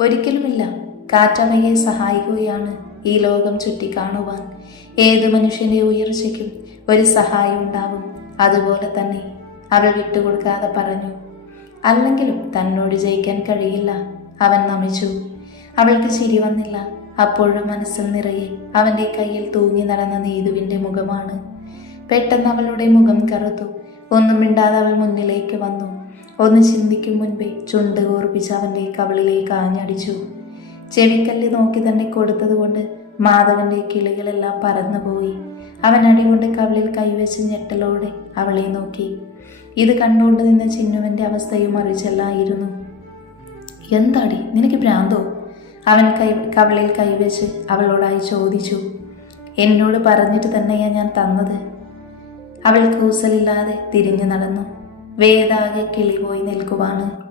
ഒരിക്കലുമില്ല. കാറ്റമ്മയെ സഹായിക്കുകയാണ് ഈ ലോകം ചുറ്റി കാണുവാൻ ഏത് മനുഷ്യന്റെ ഉയർച്ചയ്ക്കും ഒരു സഹായം ഉണ്ടാവും അതുപോലെ തന്നെ അവൾ വിട്ടുകൊടുക്കാതെ പറഞ്ഞു അല്ലെങ്കിലും തന്നോട് ജയിക്കാൻ കഴിയില്ല. അവൻ നമിച്ചു. അവൾക്ക് ചിരി വന്നില്ല. അപ്പോഴും മനസ്സിൽ നിറയെ അവന്റെ കയ്യിൽ തൂങ്ങി നടന്ന നീതുവിന്റെ മുഖമാണ്. പെട്ടെന്ന് അവളുടെ മുഖം കറുത്തു. ഒന്നും മിണ്ടാതെ അവൾ മുന്നിലേക്ക് വന്നു. ഒന്ന് ചിന്തിക്കും മുൻപേ ചുണ്ട് കൂർപ്പിച്ച് അവന്റെ കവിളിലേക്ക് ആഞ്ഞടിച്ചു ചെവിക്കല്ല് നോക്കി തന്നെ കൊടുത്തതുകൊണ്ട് മാധവന്റെ കിളികളെല്ലാം പറന്നുപോയി അവൻ അടികൊണ്ട് കവിളിൽ കൈവച്ച് ഞെട്ടലോടെ അവളെ നോക്കി. ഇത് കണ്ടുകൊണ്ട് നിന്ന ചിന്നുവിന്റെ അവസ്ഥയും അറിയിച്ചല്ലായിരുന്നു. എന്താടി? നിനക്ക് ഭ്രാന്തോ? അവൻ കൈ കവളിൽ കൈവച്ച് അവളോടായി ചോദിച്ചു. എന്നോട് പറഞ്ഞിട്ട് തന്നെയാ ഞാൻ തന്നത്. അവൾ കൂസലില്ലാതെ തിരിഞ്ഞു നടന്നു. വേദാകെ കിളിപോയി നിൽക്കുവാണ്.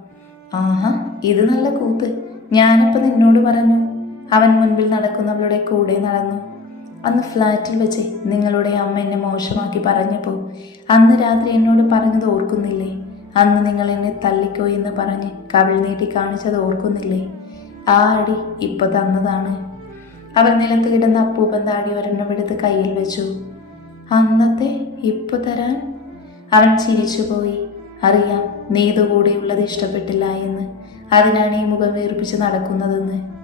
ആഹാ ഇത് നല്ല കൂത്ത്. ഞാനിപ്പോൾ നിന്നോട് പറഞ്ഞു അവൻ മുൻപിൽ നടക്കുന്നവളുടെ കൂടെ നടന്നു. അന്ന് ഫ്ലാറ്റിൽ വെച്ച് നിങ്ങളുടെ അമ്മ എന്നെ മോശമാക്കി പറഞ്ഞപ്പോൾ അന്ന് രാത്രി എന്നോട് പറഞ്ഞത് ഓർക്കുന്നില്ലേ? അന്ന് നിങ്ങൾ എന്നെ തല്ലിക്കോ എന്ന് പറഞ്ഞ് കവിൾ നീട്ടി കാണിച്ചത് ഓർക്കുന്നില്ലേ? ആ അടി ഇപ്പൊ തന്നതാണ്. അവൻ നിലത്ത് കിടന്ന അപ്പൂപ്പൻ താടി ഒരെണ്ണമെടുത്ത് കയ്യിൽ വെച്ചു. അന്നത്തെ ഇപ്പൊ തരാൻ? അവൻ ചിരിച്ചുപോയി. അറിയാം നീ കൂടെയുള്ളത് ഇഷ്ടപ്പെട്ടില്ല എന്ന്. അതിനാണ് ഈ മുഖം വീർപ്പിച്ച് നടക്കുന്നതെന്ന്.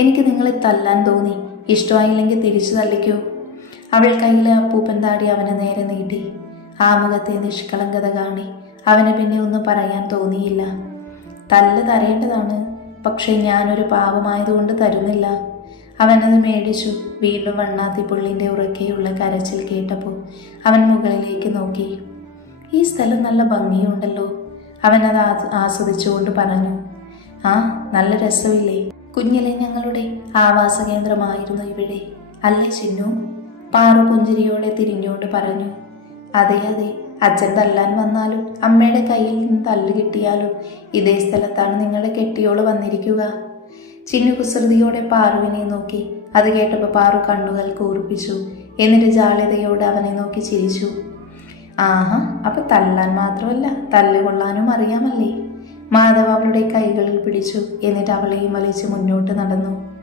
എനിക്ക് നിങ്ങളെ തല്ലാൻ തോന്നി. ഇഷ്ടമായില്ലെങ്കിൽ തിരിച്ചു തള്ളിക്കോ. അവൾ കയ്യിലെ അപ്പൂപ്പൻ താടി അവനെ നേരെ നീട്ടി. ആ മുഖത്തെ നിഷ്കളങ്കത കാണി. അവനെ പിന്നെ ഒന്നും പറയാൻ തോന്നിയില്ല. തല്ല് തരേണ്ടതാണ്. പക്ഷേ ഞാനൊരു പാപമായതുകൊണ്ട് തരുന്നില്ല. അവനത് മേടിച്ചു. വീണ്ടും വണ്ണാത്തി പുള്ളിന്റെ ഉറക്കെയുള്ള കരച്ചിൽ കേട്ടപ്പോൾ അവൻ മുകളിലേക്ക് നോക്കി. ഈ സ്ഥലം നല്ല ഭംഗിയുണ്ടല്ലോ. അവൻ അത് ആസ്വദിച്ചുകൊണ്ട് പറഞ്ഞു. ആ നല്ല രസമില്ലേ. കുഞ്ഞിലെ ഞങ്ങളുടെ ആവാസ കേന്ദ്രമായിരുന്നു ഇവിടെ. അല്ലേ ചിന്നു? പാറു പുഞ്ചിരിയോടെ തിരിഞ്ഞുകൊണ്ട് പറഞ്ഞു. അതെ അതെ. അച്ഛൻ തല്ലാൻ വന്നാലും അമ്മയുടെ കയ്യിൽ നിന്ന് തല്ല് കിട്ടിയാലും ഇതേ സ്ഥലത്താണ് നിങ്ങളുടെ കെട്ടിയോൾ വന്നിരിക്കുക. ചിന്നു കുസൃതിയോടെ പാറുവിനെ നോക്കി. അത് കേട്ടപ്പോൾ പാറു കണ്ണുകൾ കൂർപ്പിച്ചു എന്നിട്ട് ജാളിതയോടെ അവനെ നോക്കി ചിരിച്ചു. ആഹാ അപ്പൊ തല്ലാൻ മാത്രമല്ല തല്ലുകൊള്ളാനും അറിയാമല്ലേ? മാധവ് അവളുടെ കൈകളിൽ പിടിച്ചു എന്നിട്ട് അവളെയും വലിച്ച് മുന്നോട്ട് നടന്നു.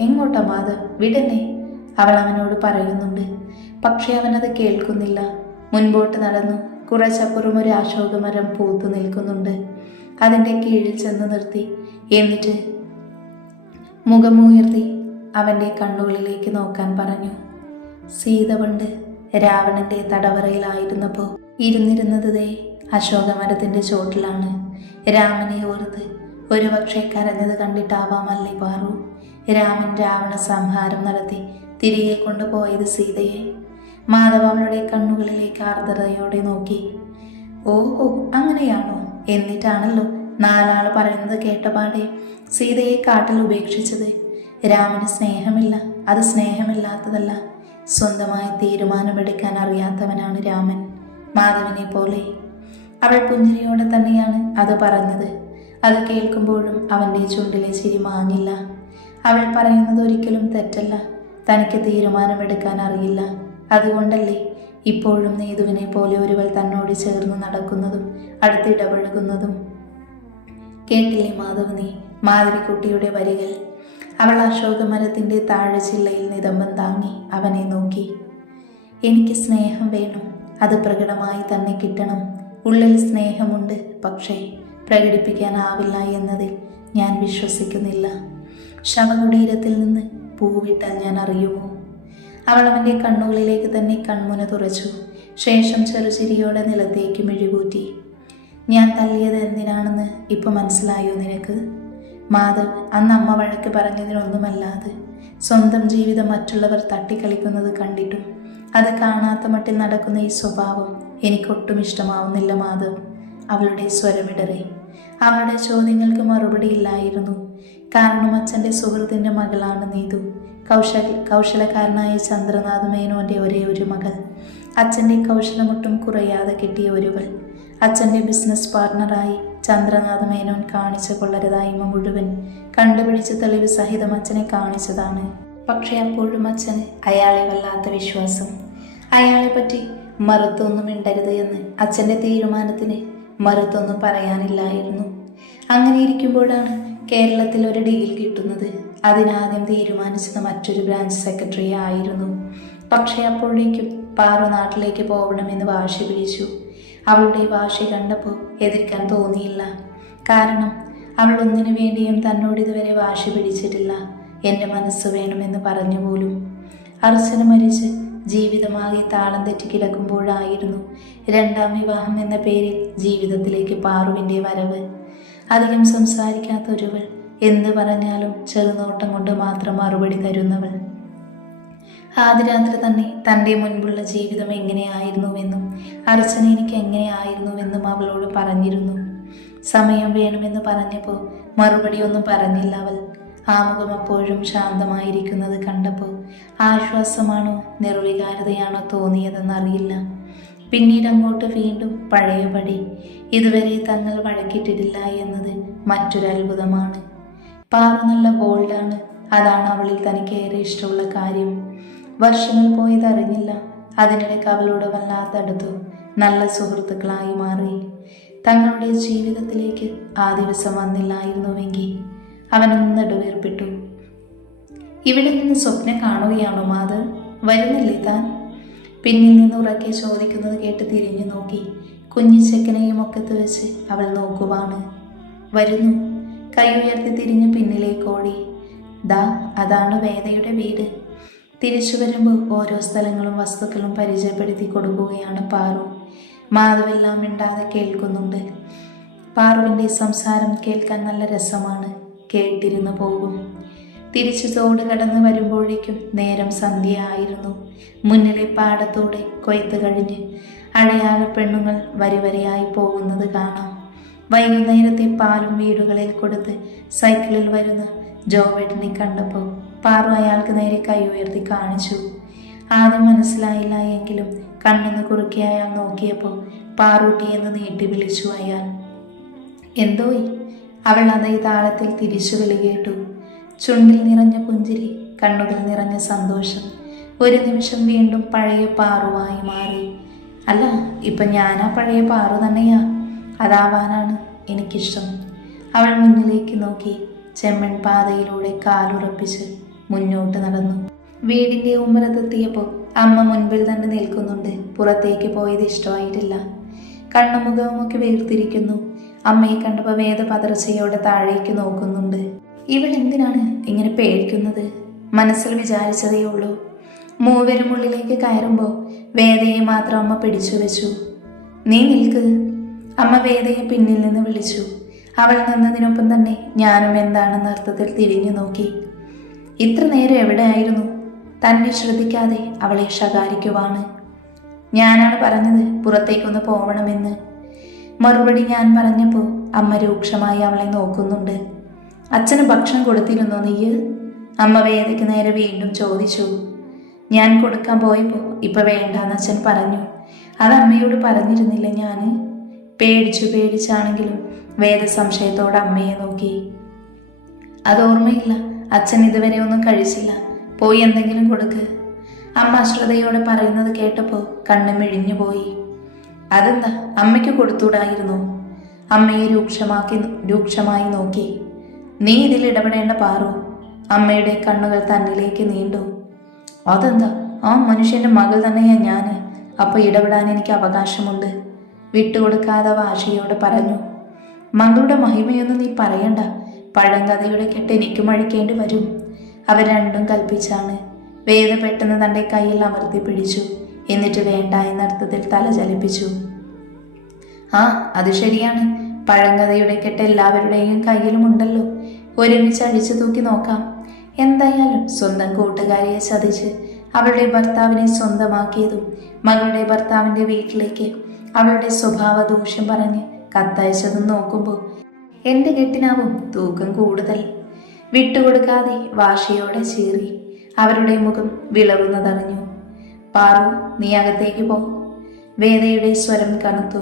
എങ്ങോട്ടാ മാധവ് വിടന്നെ അവൾ അവനോട് പറയുന്നുണ്ട്. പക്ഷെ അവനത് കേൾക്കുന്നില്ല. മുൻപോട്ട് നടന്നു. കുറച്ചപ്പുറം ഒരു അശോകമരം പൂത്തു നിൽക്കുന്നുണ്ട്. അതിന്റെ കീഴിൽ ചെന്ന് നിർത്തി. എന്നിട്ട് മുഖമുയർത്തി അവന്റെ കണ്ണുകളിലേക്ക് നോക്കാൻ പറഞ്ഞു. സീത പണ്ട് രാവണന്റെ തടവറയിലായിരുന്നപ്പോൾ ഇരുന്നിരുന്നത് അശോകമരത്തിന്റെ ചോട്ടിലാണ് രാമനെ ഓർത്ത് ഒരുപക്ഷെ കരഞ്ഞത് കണ്ടിട്ടാവാമല്ലേ പാറു? രാമൻ രാവണ സംഹാരം നടത്തി തിരികെ കൊണ്ടുപോയത് സീതയെ. മാധവ അവളുടെ കണ്ണുകളിലേക്ക് ആർദ്രതയോടെ നോക്കി. ഓഹോ അങ്ങനെയാണോ? എന്നിട്ടാണല്ലോ നാലാൾ പറയുന്നത് കേട്ടപാടെ സീതയെ കാട്ടിൽ ഉപേക്ഷിച്ചത്. രാമന് സ്നേഹമില്ല. അത് സ്നേഹമില്ലാത്തതല്ല. സ്വന്തമായി തീരുമാനമെടുക്കാൻ അറിയാത്തവനാണ് രാമൻ. മാധവനെ പോലെ. അവൾ പുഞ്ചിരിയോടെ തന്നെയാണ് അത് പറഞ്ഞത്. അത് കേൾക്കുമ്പോഴും അവന്റെ ചുണ്ടിലെ ചിരി മാഞ്ഞില്ല. അവൾ പറയുന്നത് ഒരിക്കലും തെറ്റല്ല. തനിക്ക് തീരുമാനമെടുക്കാൻ അറിയില്ല. അതുകൊണ്ടല്ലേ ഇപ്പോഴും നീതുവിനെ പോലെ ഒരുവൾ തന്നോട് ചേർന്ന് നടക്കുന്നതും അടുത്തിടപഴകുന്നതും. കേട്ടില്ലേ മാധവ് നീ മാധവിക്കുട്ടിയുടെ വരികൾ. അവൾ അശോകമരത്തിന്റെ താഴെച്ചില്ലയിൽ നിതമ്പം താങ്ങി അവനെ നോക്കി. എനിക്ക് സ്നേഹം വേണം. അത് പ്രകടമായി തന്നെ കിട്ടണം. ഉള്ളിൽ സ്നേഹമുണ്ട്. പക്ഷേ പ്രകടിപ്പിക്കാനാവില്ല എന്നതിൽ ഞാൻ വിശ്വസിക്കുന്നില്ല. ശവകുടീരത്തിൽ നിന്ന് പൂവിട്ടാൽ ഞാൻ അറിയുമോ? അവൾ അവന്റെ കണ്ണുകളിലേക്ക് തന്നെ കൺമുന തുറച്ചു. ശേഷം ചെറുചിരിയോടെ നിലത്തേക്ക് മിഴികൂറ്റി. ഞാൻ തല്ലിയത് എന്തിനാണെന്ന് ഇപ്പൊ മനസ്സിലായോ നിനക്ക്? മാധവ് അന്ന് അമ്മ വഴക്ക് പറഞ്ഞതിനൊന്നുമല്ലാതെ സ്വന്തം ജീവിതം മറ്റുള്ളവർ തട്ടിക്കളിക്കുന്നത് കണ്ടിട്ടും അത് കാണാത്ത മട്ടിൽ നടക്കുന്ന ഈ സ്വഭാവം എനിക്കൊട്ടും ഇഷ്ടമാവുന്നില്ല മാധവ് അവളുടെ സ്വരമിടറി അവളുടെ ചോദ്യങ്ങൾക്ക് മറുപടി ഇല്ലായിരുന്നു. കാരണം അച്ഛന്റെ സുഹൃത്തിന്റെ മകളാണ് നീതു. കൗശല കൗശലക്കാരനായ ചന്ദ്രനാഥ് മേനോന്റെ ഒരേ ഒരു മകൾ. അച്ഛന്റെ കൗശലമൊട്ടും കുറയാതെ കിട്ടിയ ഒരുവൾ. അച്ഛന്റെ ബിസിനസ് പാർട്ണറായി ചന്ദ്രനാഥ് മേനോൻ കാണിച്ച കൊള്ളരുതായ്മ മുഴുവൻ കണ്ടുപിടിച്ച തെളിവ് സഹിതം അച്ഛനെ കാണിച്ചതാണ്. പക്ഷേ അപ്പോഴും അച്ഛന് അയാളെ വല്ലാത്ത വിശ്വാസം. അയാളെ പറ്റി മറുത്തൊന്നും ഇണ്ടരുത് എന്ന് അച്ഛന്റെ തീരുമാനത്തിന് മറുത്തൊന്നും പറയാനില്ലായിരുന്നു. അങ്ങനെ ഇരിക്കുമ്പോഴാണ് കേരളത്തിൽ ഒരു ഡീൽ കിട്ടുന്നത്. അതിനാദ്യം തീരുമാനിച്ചത് മറ്റൊരു ബ്രാഞ്ച് സെക്രട്ടറി ആയിരുന്നു പക്ഷേ അപ്പോഴേക്കും പാറു നാട്ടിലേക്ക് പോകണമെന്ന് വാശി പിടിച്ചു. അവളുടെ വാശി കണ്ടപ്പോൾ എതിർക്കാൻ തോന്നിയില്ല. കാരണം അവൾ ഒന്നിനു വേണ്ടിയും തന്നോട് ഇതുവരെ വാശി പിടിച്ചിട്ടില്ല. എന്റെ മനസ്സ് വേണമെന്ന് പറഞ്ഞു പോലും. അർച്ചന മരിച്ച് ജീവിതമാകെ താളം തെറ്റി കിടക്കുമ്പോഴായിരുന്നു രണ്ടാം വിവാഹം എന്ന പേരിൽ ജീവിതത്തിലേക്ക് പാറുവിന്റെ വരവ്. അധികം സംസാരിക്കാത്തൊരുവൾ എന്ത് പറഞ്ഞാലും ചെറുനോട്ടം കൊണ്ട് മാത്രം മറുപടി തരുന്നവൾ. ആദ്യ തന്നെ തന്റെ മുൻപുള്ള ജീവിതം എങ്ങനെയായിരുന്നുവെന്നും അർച്ചന എനിക്ക് എങ്ങനെയായിരുന്നുവെന്നും അവളോട് പറഞ്ഞിരുന്നു. സമയം വേണമെന്ന് പറഞ്ഞപ്പോൾ മറുപടി ഒന്നും പറഞ്ഞില്ല അവൾ. ആമുഖം അപ്പോഴും ശാന്തമായിരിക്കുന്നത് കണ്ടപ്പോൾ ആശ്വാസമാണോ നിർവികാരതയാണോ തോന്നിയതെന്നറിയില്ല. പിന്നീട് അങ്ങോട്ട് വീണ്ടും പഴയപടി ഇതുവരെ തങ്ങൾ വഴക്കിട്ടിട്ടില്ല എന്നത് മറ്റൊരു അത്ഭുതമാണ്. പാറു നല്ല ബോൾഡാണ് അതാണ് അവളിൽ തനിക്ക് ഏറെ ഇഷ്ടമുള്ള കാര്യം. വർഷങ്ങൾ പോയതറിഞ്ഞില്ല അതിനിടയ്ക്ക് അവളോട് വല്ലാത്തടുത്തു നല്ല സുഹൃത്തുക്കളായി മാറി. തങ്ങളുടെ ജീവിതത്തിലേക്ക് ആ ദിവസം വന്നില്ലായിരുന്നുവെങ്കിൽ അവനൊന്ന് നെടുവേർപ്പെട്ടു ഇവിടെ നിന്ന് സ്വപ്നം കാണുകയാണോ മാത്? വരുന്നില്ലേ താൻ? പിന്നിൽ നിന്ന് ഉറക്കെ ചോദിക്കുന്നത് കേട്ട് തിരിഞ്ഞു നോക്കി. കുഞ്ഞു ചെക്കനെയും ഒക്കത്ത് വെച്ച് അവൾ നോക്കുവാണ്. വരുന്നു. കൈ ഉയർത്തി തിരിഞ്ഞ് പിന്നിലേക്ക് ഓടി. ദാ അതാണ് വേദയുടെ വീട്. തിരിച്ചു വരുമ്പോൾ ഓരോ സ്ഥലങ്ങളും വസ്തുക്കളും പരിചയപ്പെടുത്തി കൊടുക്കുകയാണ് പാറു. മാധവെല്ലാം മിണ്ടാതെ കേൾക്കുന്നുണ്ട്. പാറുവിന്റെ സംസാരം കേൾക്കാൻ നല്ല രസമാണ്. കേട്ടിരുന്നു പോകും. തിരിച്ചു തോട് കടന്ന് വരുമ്പോഴേക്കും നേരം സന്ധ്യയായിരുന്നു. മുന്നിലെ പാടത്തോടെ കൊയ്ത്ത് കഴിഞ്ഞ് അടയാള പെണ്ണുങ്ങൾ വരിവരിയായി പോകുന്നത് കാണാം. വൈകുന്നേരത്തെ പാലും വീടുകളിൽ കൊടുത്ത് സൈക്കിളിൽ വരുന്ന ജോവേട്ടിനെ കണ്ടപ്പോൾ പാറു അയാൾക്ക് നേരെ കൈ ഉയർത്തി കാണിച്ചു. ആദ്യം മനസ്സിലായില്ല എങ്കിലും കണ്ണെന്ന് കുറുക്കി അയാൾ നോക്കിയപ്പോൾ പാറൂട്ടി എന്ന് നീട്ടി വിളിച്ചു അയാൾ. എന്തോയി അവൾ അതേ താളത്തിൽ തിരിച്ചു വിളി കേട്ടു. ചുണ്ടിൽ നിറഞ്ഞ പുഞ്ചിരി കണ്ണുകൾ നിറഞ്ഞ സന്തോഷം. ഒരു നിമിഷം വീണ്ടും പഴയ പാറുവായി മാറി. അല്ല ഇപ്പം ഞാനാ പഴയ പാറു തന്നെയാ. അതാവാനാണ് എനിക്കിഷ്ടം. അവൾ മുന്നിലേക്ക് നോക്കി ചെമ്മൺ പാതയിലൂടെ കാലുറപ്പിച്ച് മുന്നോട്ട് നടന്നു. വീടിന്റെ ഉമ്മറത്തെത്തിയപ്പോൾ അമ്മ മുൻപിൽ തന്നെ നിൽക്കുന്നുണ്ട്. പുറത്തേക്ക് പോയത് ഇഷ്ടമായിട്ടില്ല. കണ്ണുമുഖവുമൊക്കെ വീർത്തിരിക്കുന്നു അമ്മയെ കണ്ടപ്പോൾ വേദ പതർച്ചയോടെ താഴേക്ക് നോക്കുന്നുണ്ട്. ഇവൾ എന്തിനാണ് ഇങ്ങനെ പേടിക്കുന്നത്? മനസ്സിൽ വിചാരിച്ചതേ ഉള്ളൂ. മൂവരും ഉള്ളിലേക്ക് കയറുമ്പോൾ വേദയെ മാത്രം അമ്മ പിടിച്ചു വെച്ചു. നീ നിൽക്ക്. അമ്മ വേദയെ പിന്നിൽ നിന്ന് വിളിച്ചു. അവൾ നിന്നതിനൊപ്പം തന്നെ ഞാനും എന്താണെന്ന അർത്ഥത്തിൽ തിരിഞ്ഞു നോക്കി. ഇത്ര നേരം എവിടെയായിരുന്നു? തന്നെ ശ്രദ്ധിക്കാതെ അവളെ ശകാരിക്കുവാണ്. ഞാനാണ് പറഞ്ഞത് പുറത്തേക്കൊന്ന് പോവണമെന്ന്. മറുപടി ഞാൻ പറഞ്ഞപ്പോൾ അമ്മ രൂക്ഷമായി അവളെ നോക്കുന്നുണ്ട്. അച്ഛന് ഭക്ഷണം കൊടുത്തിരുന്നോ നീയ് അമ്മ വേദയ്ക്ക് നേരെ വീണ്ടും ചോദിച്ചു. ഞാൻ കൊടുക്കാൻ പോയപ്പോൾ ഇപ്പൊ വേണ്ടാന്ന് അച്ഛൻ പറഞ്ഞു. അത് അമ്മയോട് പറഞ്ഞിരുന്നില്ല ഞാൻ പേടിച്ചു പേടിച്ചാണെങ്കിലും വേദ സംശയത്തോടെ അമ്മയെ നോക്കി. അത് ഓർമ്മയില്ല. അച്ഛൻ ഇതുവരെ ഒന്നും കഴിച്ചില്ല. പോയി എന്തെങ്കിലും കൊടുക്ക്. അമ്മ അശ്രദ്ധയോടെ പറയുന്നത് കേട്ടപ്പോൾ കണ്ണ് മിഴിഞ്ഞു പോയി. അതെന്താ? അമ്മയ്ക്ക് കൊടുത്തൂടായിരുന്നു. അമ്മയെ രൂക്ഷമാക്കി രൂക്ഷമായി നോക്കി. നീ ഇതിൽ ഇടപെടേണ്ട പാറു. അമ്മയുടെ കണ്ണുകൾ തന്നിലേക്ക് നീണ്ടു. അതെന്താ? ആ മനുഷ്യന്റെ മകൾ തന്നെയാ ഞാൻ അപ്പൊ ഇടപെടാൻ എനിക്ക് അവകാശമുണ്ട്. വിട്ടുകൊടുക്കാതെ വാശിയോടെ പറഞ്ഞു. മകളുടെ മഹിമയൊന്നും നീ പറയണ്ട. പഴങ്കഥയുടെ കെട്ട് എനിക്കും അഴിക്കേണ്ടി വരും. അവർ രണ്ടും കൽപ്പിച്ചാണ്. വേദ പെട്ടെന്ന് തന്റെ കയ്യിൽ അമർത്തി പിടിച്ചു. എന്നിട്ട് വേണ്ട എന്നർത്ഥത്തിൽ തല ചലിപ്പിച്ചു. ആ അത് ശരിയാണ്. പഴങ്കഥയുടെ കെട്ട് എല്ലാവരുടെയും കയ്യിലുമുണ്ടല്ലോ. ഒരുമിച്ച് അഴിച്ചു തൂക്കി നോക്കാം. എന്തായാലും സ്വന്തം കൂട്ടുകാരിയെ ചതിച്ച് അവളുടെ ഭർത്താവിനെ സ്വന്തമാക്കിയതും മകളുടെ ഭർത്താവിന്റെ വീട്ടിലേക്ക് അവളുടെ സ്വഭാവ ദൂഷ്യം പറഞ്ഞ് കത്തയച്ചതും നോക്കുമ്പോൾ എന്റെ കെട്ടിനാവും തൂക്കം കൂടുതൽ. വിട്ടുകൊടുക്കാതെ വാശിയോടെ ചീറി അവരുടെ മുഖം വിളറുന്നതറിഞ്ഞു പാറു നീ അകത്തേക്ക് പോ. വേദയുടെ സ്വരം കനത്തു.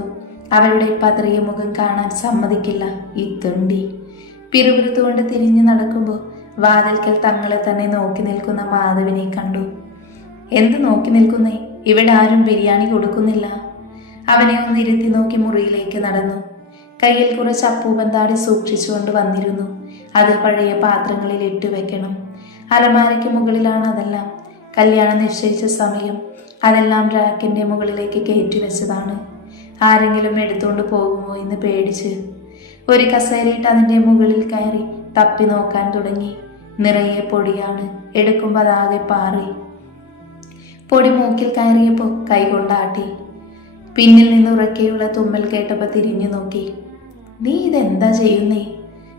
അവരുടെ പതറിയ മുഖം കാണാൻ സമ്മതിക്കില്ല ഈ തൊണ്ടി. പിറുപിറുത്തുകൊണ്ട് തിരിഞ്ഞു നടക്കുമ്പോൾ വാതിൽക്കൽ തങ്ങളെ തന്നെ നോക്കി നിൽക്കുന്ന മാധവിനെ കണ്ടു. എന്ത് നോക്കി നിൽക്കുന്നേ? ഇവിടെ ആരും ബിരിയാണി കൊടുക്കുന്നില്ല. അവനെ ഒന്ന് ഇരുത്തി നോക്കി മുറിയിലേക്ക് നടന്നു. കയ്യിൽ കുറച്ച് അപ്പൂപ്പൻ താടി സൂക്ഷിച്ചുകൊണ്ട് വന്നിരുന്നു. അത് പഴയ പാത്രങ്ങളിൽ ഇട്ട് വെക്കണം. അലമാരയ്ക്ക് മുകളിലാണ് അതെല്ലാം. കല്യാണം നിശ്ചയിച്ച സമയം അതെല്ലാം റാക്കിന്റെ മുകളിലേക്ക് കയറ്റി വെച്ചതാണ്. ആരെങ്കിലും എടുത്തുകൊണ്ട് പോകുമോ എന്ന് പേടിച്ച്. ഒരു കസേരയിട്ട് അതിന്റെ മുകളിൽ കയറി തപ്പി നോക്കാൻ തുടങ്ങി. നിറയെ പൊടിയാണ്. എടുക്കുമ്പോൾ അതാകെ പാറി. പൊടി മൂക്കിൽ കയറിയപ്പോൾ കൈകൊണ്ടാട്ടി പിന്നിൽ നിന്ന് ഉറക്കെയുള്ള തുമ്മൽ കേട്ടപ്പോൾ തിരിഞ്ഞു നോക്കി. നീ ഇതെന്താ ചെയ്യുന്നേ?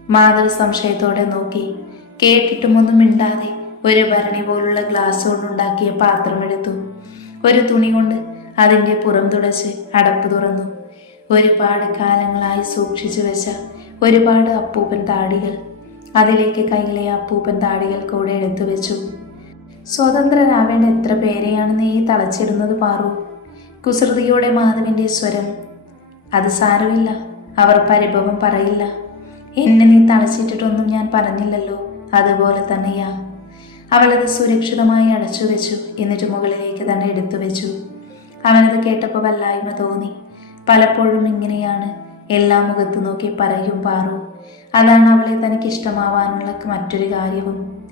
മാധവ് സംശയത്തോടെ നോക്കി. കേട്ടിട്ടുമൊന്നും മിണ്ടാതെ ഒരു ഭരണി പോലുള്ള ഗ്ലാസ് കൊണ്ടുണ്ടാക്കിയ പാത്രമെടുത്തു ഒരു തുണി കൊണ്ട് അതിന്റെ പുറം തുടച്ച് അടപ്പ് തുറന്നു. ഒരുപാട് കാലങ്ങളായി സൂക്ഷിച്ചു വെച്ച ഒരുപാട് അപ്പൂപ്പൻ താടികൾ. അതിലേക്ക് കയ്യിലെ അപ്പൂപ്പൻ താടികൾ കൂടെ എടുത്തു വെച്ചു. സ്വതന്ത്രരാവേണ്ട എത്ര പേരെയാണ് നീ തളച്ചിടുന്നത് പാറു? കുസൃതിയോടെ മാധവിന്റെ സ്വരം. അത് സാരമില്ല. അവർ പരിഭവം പറയില്ല. എന്നെ നീ തളച്ചിട്ടിട്ടൊന്നും ഞാൻ പറഞ്ഞില്ലല്ലോ. അതുപോലെ തന്നെയാ. അവളത് സുരക്ഷിതമായി അടച്ചു വെച്ചു. എന്നിട്ട് മുകളിലേക്ക് തന്നെ എടുത്തു വെച്ചു. അവനത് കേട്ടപ്പോൾ വല്ലായ്മ തോന്നി. പലപ്പോഴും ഇങ്ങനെയാണ്. എല്ലാ മുഖത്തു നോക്കി പറയും പാറു. അതാണ് അവളെ തനിക്ക് ഇഷ്ടമാവാനുള്ള മറ്റൊരു കാര്യവും.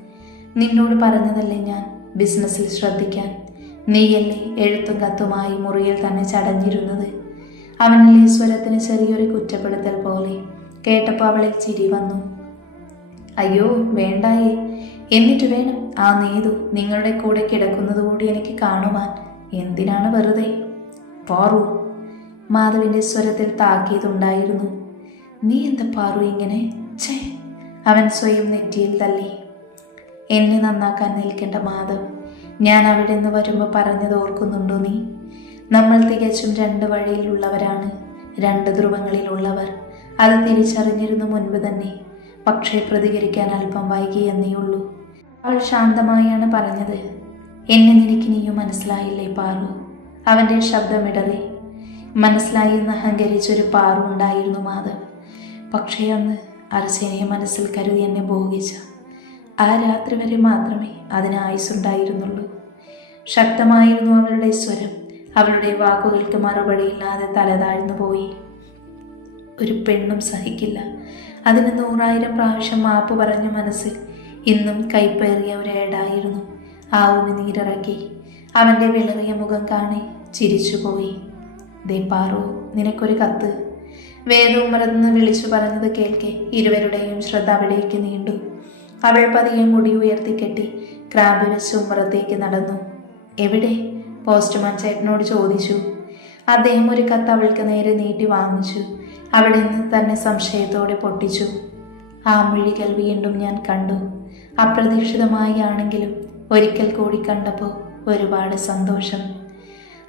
നിന്നോട് പറഞ്ഞതല്ലേ ഞാൻ ബിസിനസ്സിൽ ശ്രദ്ധിക്കാൻ. നീയല്ലേ എഴുത്തും കത്തുമായി മുറിയിൽ തന്നെ ചടഞ്ഞിരുന്നത്. അവനിലെ സ്വരത്തിന് ചെറിയൊരു കുറ്റപ്പെടുത്തൽ പോലെ കേട്ടപ്പോൾ അവളിൽ ചിരി വന്നു. അയ്യോ വേണ്ടായേ. എന്നിട്ട് വേണം ആ നീതു നിങ്ങളുടെ കൂടെ കിടക്കുന്നത് കൂടി എനിക്ക് കാണുവാൻ. എന്തിനാണ് വെറുതെ? പാറു. മാധവിന്റെ സ്വരത്തിൽ താക്കിയതുണ്ടായിരുന്നു നീ എന്താ പാറു ഇങ്ങനെ? ഛേ. അവൻ സ്വയം നെറ്റിയിൽ തള്ളി. എന്നെ നന്നാക്കാൻ നിൽക്കേണ്ട മാധവ്. ഞാൻ അവിടെ നിന്ന് വരുമ്പോൾ പറഞ്ഞത് ഓർക്കുന്നുണ്ടോ നീ? നമ്മൾ തികച്ചും രണ്ട് വഴിയിലുള്ളവരാണ് രണ്ട് ധ്രുവങ്ങളിലുള്ളവർ. അത് തിരിച്ചറിഞ്ഞിരുന്നു മുൻപ് തന്നെ. പക്ഷേ പ്രതികരിക്കാൻ അല്പം വൈകിയെന്നേ ഉള്ളൂ. അവൾ ശാന്തമായാണ് പറഞ്ഞത്. എന്നെ നിനക്ക് നീയും മനസ്സിലായില്ലേ പാറു? അവന്റെ ശബ്ദമിടറി. മനസ്സിലായി എന്ന് അഹങ്കരിച്ചൊരു പാറു ഉണ്ടായിരുന്നു മാധവ്. പക്ഷേ അന്ന് അർച്ചനയെ മനസ്സിൽ കരുതി എന്നെ ഭോഗിച്ച. ആ രാത്രി വരെ മാത്രമേ അതിന് ആയുസ്സുണ്ടായിരുന്നുള്ളൂ. ശക്തമായിരുന്നു അവളുടെ സ്വരം. അവളുടെ വാക്കുകൾക്ക് മറുപടിയില്ലാതെ തലതാഴ്ന്നു പോയി. ഒരു പെണ്ണും സഹിക്കില്ല. അതിന് നൂറായിരം പ്രാവശ്യം മാപ്പ് പറഞ്ഞ മനസ്സിൽ ഇന്നും കൈപ്പേറിയ ഒരേടായിരുന്നു ആ ഉമിനീരിറക്കി അവന്റെ വിളറിയ മുഖം കാണി ചിരിച്ചുപോയി ദേ പാറു നിനക്കൊരു കത്ത്. വേദവും മറന്ന് വിളിച്ചു പറഞ്ഞത് കേൾക്കെ. ഇരുവരുടെയും ശ്രദ്ധ അവിടേക്ക് നീണ്ടു. അവൾ പതിയെ മുടി ഉയർത്തിക്കെട്ടി ക്രാബ് വെച്ച് ഉമ്മറത്തേക്ക് നടന്നു. എവിടെ? പോസ്റ്റ്മാൻ ചേട്ടനോട് ചോദിച്ചു. അദ്ദേഹം ഒരു കത്ത് അവൾക്ക് നേരെ നീട്ടി വാങ്ങിച്ചു. അവിടെ നിന്ന് തന്നെ സംശയത്തോടെ പൊട്ടിച്ചു. ആ മിഴികൾ വീണ്ടും ഞാൻ കണ്ടു. അപ്രതീക്ഷിതമായി ആണെങ്കിലും ഒരിക്കൽ കൂടി കണ്ടപ്പോൾ ഒരുപാട് സന്തോഷം.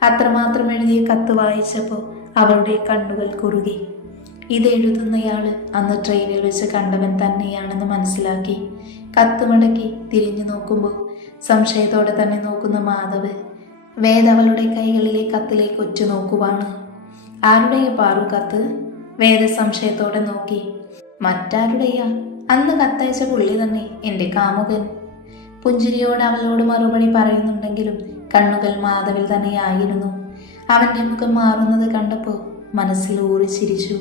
അത്രമാത്രം എഴുതിയ കത്ത് വായിച്ചപ്പോൾ അവളുടെ കണ്ണുകൾ കുറുകി. ഇത് എഴുതുന്നയാൾ അന്ന് ട്രെയിനിൽ വെച്ച് കണ്ടവൻ തന്നെയാണെന്ന് മനസ്സിലാക്കി. കത്ത് മടക്കി തിരിഞ്ഞു നോക്കുമ്പോൾ സംശയത്തോടെ തന്നെ നോക്കുന്ന മാധവ് വേദ അവളുടെ കൈകളിലെ കത്തിലേക്ക് ഒച്ചു നോക്കുവാണ്. ആരുടെയാ പാറു കത്ത് വേദ സംശയത്തോടെ നോക്കി. മറ്റാരുടെയാ? അന്ന് കത്തയച്ച പുള്ളി തന്നെ എന്റെ കാമുകൻ. പുഞ്ചിരിയോട് അവളോട് മറുപടി പറയുന്നുണ്ടെങ്കിലും കണ്ണുകൾ മാധവിൽ തന്നെയായിരുന്നു. അവന്റെ മുഖം മാറുന്നത് കണ്ടപ്പോൾ മനസ്സിൽ ഊറി ചിരിച്ചു